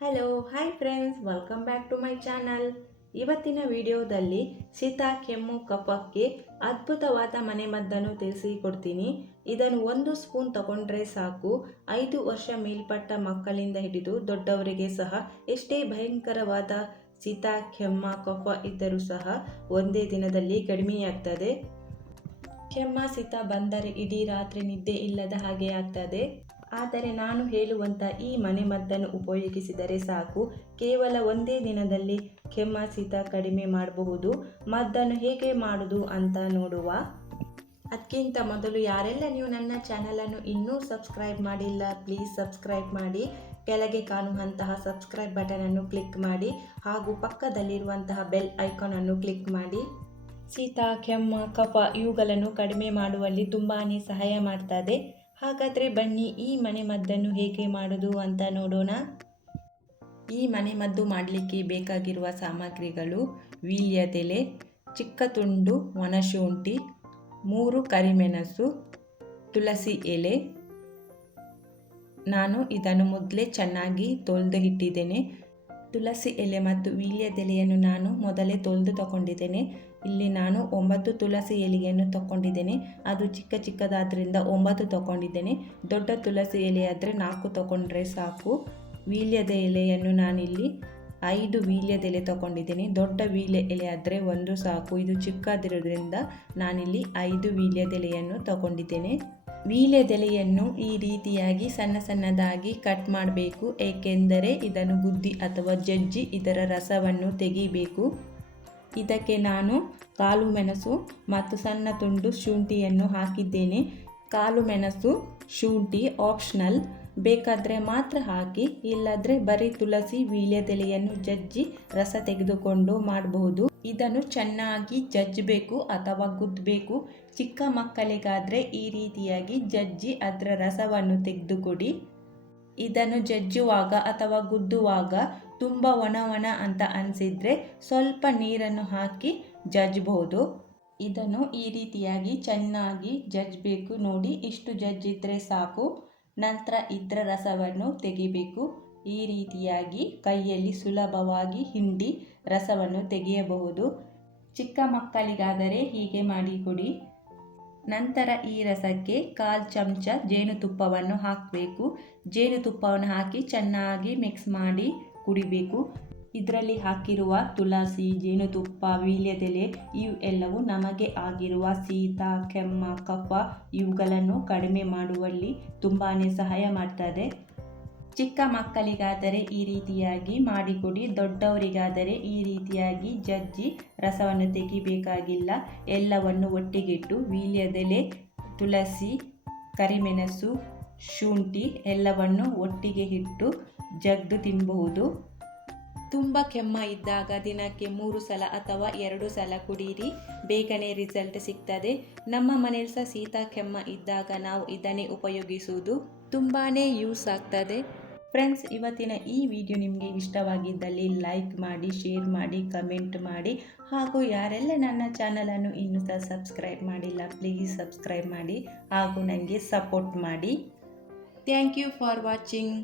Hello hi friends, welcome back to my channel. ಇವತ್ತಿನ ವಿಡಿಯೋದಲ್ಲಿ ಶೀತ ಕೆಮ್ಮು ಕಫಕ್ಕೆ ಅದ್ಭುತವಾದ ಮನೆಮದ್ದನ್ನು ತಿಳಿಸಿಕೊಡ್ತೀನಿ. ಇದನ್ನು 1 ಸ್ಪೂನ್ ತಗೊಂಡ್ರೆ ಸಾಕು. 5 ವರ್ಷ ಮೇಲ್ಪಟ್ಟ ಮಕ್ಕಳಿಂದ ಹಿಡಿದು ದೊಡ್ಡವರಿಗೆ ಸಹ ಎಷ್ಟೇ ಭಯಂಕರವಾದ ಶೀತ ಕೆಮ್ಮ ಕಫ ಇದ್ದರೂ ಸಹ ಒಂದೇ ದಿನದಲ್ಲಿ ಕಡಿಮೆಯಾಗ್ತದೆ. ಕೆಮ್ಮ ಶೀತ ಬಂದರೆ ಇಡೀ ರಾತ್ರಿ ನಿದ್ದೆ ಇಲ್ಲದ ಹಾಗೆ ಆಗ್ತದೆ. ಆದರೆ ನಾನು ಹೇಳುವಂಥ ಈ ಮನೆಮದ್ದನ್ನು ಉಪಯೋಗಿಸಿದರೆ ಸಾಕು, ಕೇವಲ ಒಂದೇ ದಿನದಲ್ಲಿ ಕೆಮ್ಮ ಶೀತ ಕಡಿಮೆ ಮಾಡಬಹುದು. ಮದ್ದನ್ನು ಹೇಗೆ ಮಾಡೋದು ಅಂತ ನೋಡುವ. ಅದಕ್ಕಿಂತ ಮೊದಲು ಯಾರೆಲ್ಲ ನೀವು ನನ್ನ ಚಾನಲನ್ನು ಇನ್ನೂ ಸಬ್ಸ್ಕ್ರೈಬ್ ಮಾಡಿಲ್ಲ, ಪ್ಲೀಸ್ ಸಬ್ಸ್ಕ್ರೈಬ್ ಮಾಡಿ. ಕೆಳಗೆ ಕಾಣುವಂತಹ ಸಬ್ಸ್ಕ್ರೈಬ್ ಬಟನನ್ನು ಕ್ಲಿಕ್ ಮಾಡಿ ಹಾಗೂ ಪಕ್ಕದಲ್ಲಿರುವಂತಹ ಬೆಲ್ ಐಕಾನನ್ನು ಕ್ಲಿಕ್ ಮಾಡಿ. ಶೀತ ಕೆಮ್ಮ ಕಫ ಇವುಗಳನ್ನು ಕಡಿಮೆ ಮಾಡುವಲ್ಲಿ ತುಂಬಾ ಸಹಾಯ ಮಾಡ್ತದೆ. ಹಾಗಾದರೆ ಬನ್ನಿ ಈ ಮನೆಮದ್ದನ್ನು ಹೇಗೆ ಮಾಡೋದು ಅಂತ ನೋಡೋಣ. ಈ ಮನೆಮದ್ದು ಮಾಡಲಿಕ್ಕೆ ಬೇಕಾಗಿರುವ ಸಾಮಗ್ರಿಗಳು: ವೀಳ್ಯದೆಲೆ, ಚಿಕ್ಕ ತುಂಡು ಒಣಶುಂಠಿ, 3 ಕರಿಮೆಣಸು, ತುಳಸಿ ಎಲೆ. ನಾನು ಇದನ್ನು ಮೊದಲೇ ಚೆನ್ನಾಗಿ ತೊಳೆದು ಇಟ್ಟಿದ್ದೇನೆ. ತುಳಸಿ ಎಲೆ ಮತ್ತು ವೀಳ್ಯದೆಲೆಯನ್ನು ನಾನು ಮೊದಲೇ ತೊಳೆದು ತಗೊಂಡಿದ್ದೇನೆ. ಇಲ್ಲಿ ನಾನು 9 ತುಳಸಿ ಎಲೆಯನ್ನು ತಗೊಂಡಿದ್ದೇನೆ. ಅದು ಚಿಕ್ಕದಾದ್ರಿಂದ 9 ತಗೊಂಡಿದ್ದೇನೆ. ದೊಡ್ಡ ತುಳಸಿ ಎಲೆ ಆದರೆ 4 ತಗೊಂಡ್ರೆ ಸಾಕು. ವೀಳ್ಯದ ಎಲೆಯನ್ನು ನಾನಿಲ್ಲಿ 5 ವೀಳ್ಯದೆಲೆ ತಗೊಂಡಿದ್ದೇನೆ. ದೊಡ್ಡ ವೀಳ್ಯ ಎಲೆ ಆದರೆ 1 ಸಾಕು. ಇದು ಚಿಕ್ಕದಿರೋದ್ರಿಂದ ನಾನಿಲ್ಲಿ 5 ವೀಳ್ಯದೆಲೆಯನ್ನು ತಗೊಂಡಿದ್ದೇನೆ. ವೀಳ್ಯದೆಲೆಯನ್ನು ಈ ರೀತಿಯಾಗಿ ಸಣ್ಣದಾಗಿ ಕಟ್ ಮಾಡಬೇಕು, ಏಕೆಂದರೆ ಇದನ್ನು ಗುದ್ದಿ ಅಥವಾ ಜಜ್ಜಿ ಇದರ ರಸವನ್ನು ತೆಗಿಬೇಕು. ಇದಕ್ಕೆ ನಾನು ಕಾಳು ಮೆಣಸು ಮತ್ತು ಸಣ್ಣ ತುಂಡು ಶುಂಠಿಯನ್ನು ಹಾಕಿದ್ದೇನೆ. ಕಾಳು ಮೆಣಸು ಶುಂಠಿ ಆಪ್ಷನಲ್, ಬೇಕಾದರೆ ಮಾತ್ರ ಹಾಕಿ, ಇಲ್ಲದ್ರೆ ಬರೀ ತುಳಸಿ ವೀಳ್ಯದೆಲೆಯನ್ನು ಜಜ್ಜಿ ರಸ ತೆಗೆದುಕೊಂಡು ಮಾಡಬಹುದು. ಇದನ್ನು ಚೆನ್ನಾಗಿ ಜಜ್ಜಬೇಕು ಅಥವಾ ಗುದ್ದಬೇಕು. ಚಿಕ್ಕ ಮಕ್ಕಳಿಗಾದರೆ ಈ ರೀತಿಯಾಗಿ ಜಜ್ಜಿ ಅದರ ರಸವನ್ನು ತೆಗೆದುಕೊಡಿ. ಇದನ್ನು ಜಜ್ಜುವಾಗ ಅಥವಾ ಗುದ್ದುವಾಗ ತುಂಬ ಒಣ ಅಂತ ಅನಿಸಿದರೆ ಸ್ವಲ್ಪ ನೀರನ್ನು ಹಾಕಿ ಜಜ್ಜಬಹುದು. ಇದನ್ನು ಈ ರೀತಿಯಾಗಿ ಚೆನ್ನಾಗಿ ಜಜ್ಜಬೇಕು. ನೋಡಿ, ಇಷ್ಟು ಜಜ್ಜಿದ್ರೆ ಸಾಕು. ನಂತರ ಇದರ ರಸವನ್ನು ತೆಗಿಬೇಕು. ಈ ರೀತಿಯಾಗಿ ಕೈಯಲ್ಲಿ ಸುಲಭವಾಗಿ ಹಿಂಡಿ ರಸವನ್ನು ತೆಗೆಯಬಹುದು. ಚಿಕ್ಕ ಮಕ್ಕಳಿಗಾದರೆ ಹೀಗೆ ಮಾಡಿಕೊಡಿ. ನಂತರ ಈ ರಸಕ್ಕೆ 1/4 ಚಮಚ ಜೇನುತುಪ್ಪವನ್ನು ಹಾಕಬೇಕು. ಜೇನುತುಪ್ಪವನ್ನು ಹಾಕಿ ಚೆನ್ನಾಗಿ ಮಿಕ್ಸ್ ಮಾಡಿ ಕುಡಿಬೇಕು. ಇದರಲ್ಲಿ ಹಾಕಿರುವ ತುಳಸಿ, ಜೇನುತುಪ್ಪ, ವೀಳ್ಯದೆಲೆ ಇವೆಲ್ಲವೂ ನಮಗೆ ಆಗಿರುವ ಶೀತ ಕೆಮ್ಮ ಕಫ ಇವುಗಳನ್ನು ಕಡಿಮೆ ಮಾಡುವಲ್ಲಿ ತುಂಬಾ ಸಹಾಯ ಮಾಡ್ತದೆ. ಚಿಕ್ಕ ಮಕ್ಕಳಿಗಾದರೆ ಈ ರೀತಿಯಾಗಿ ಮಾಡಿಕೊಡಿ. ದೊಡ್ಡವರಿಗಾದರೆ ಈ ರೀತಿಯಾಗಿ ಜಜ್ಜಿ ರಸವನ್ನು ತೆಗಿಬೇಕಾಗಿಲ್ಲ. ಎಲ್ಲವನ್ನು ಒಟ್ಟಿಗಿಟ್ಟು ವೀಳ್ಯದೆಲೆ, ತುಳಸಿ, ಕರಿಮೆಣಸು, ಶುಂಠಿ ಎಲ್ಲವನ್ನು ಒಟ್ಟಿಗೆ ಇಟ್ಟು ಜಗ್ದು ತಿನ್ನಬಹುದು. ತುಂಬ ಕೆಮ್ಮ ಇದ್ದಾಗ ದಿನಕ್ಕೆ 3 ಸಲ ಅಥವಾ 2 ಸಲ ಕುಡೀರಿ, ಬೇಗನೆ ರಿಸಲ್ಟ್ ಸಿಗ್ತದೆ. ನಮ್ಮ ಮನೆಯಲ್ಲಿ ಸಹ ಶೀತ ಕೆಮ್ಮ ಇದ್ದಾಗ ನಾವು ಇದನ್ನೇ ಉಪಯೋಗಿಸುವುದು, ತುಂಬಾ ಯೂಸ್ ಆಗ್ತದೆ. ಫ್ರೆಂಡ್ಸ್, ಇವತ್ತಿನ ಈ ವಿಡಿಯೋ ನಿಮಗೆ ಇಷ್ಟವಾಗಿದ್ದಲ್ಲಿ ಲೈಕ್ ಮಾಡಿ, ಶೇರ್ ಮಾಡಿ, ಕಮೆಂಟ್ ಮಾಡಿ. ಹಾಗೂ ಯಾರೆಲ್ಲ ನನ್ನ ಚಾನಲನ್ನು ಇನ್ನೂ ಸಹ ಸಬ್ಸ್ಕ್ರೈಬ್ ಮಾಡಿಲ್ಲ, ಪ್ಲೀಸ್ ಸಬ್ಸ್ಕ್ರೈಬ್ ಮಾಡಿ ಹಾಗೂ ನನಗೆ ಸಪೋರ್ಟ್ ಮಾಡಿ. Thank you for watching.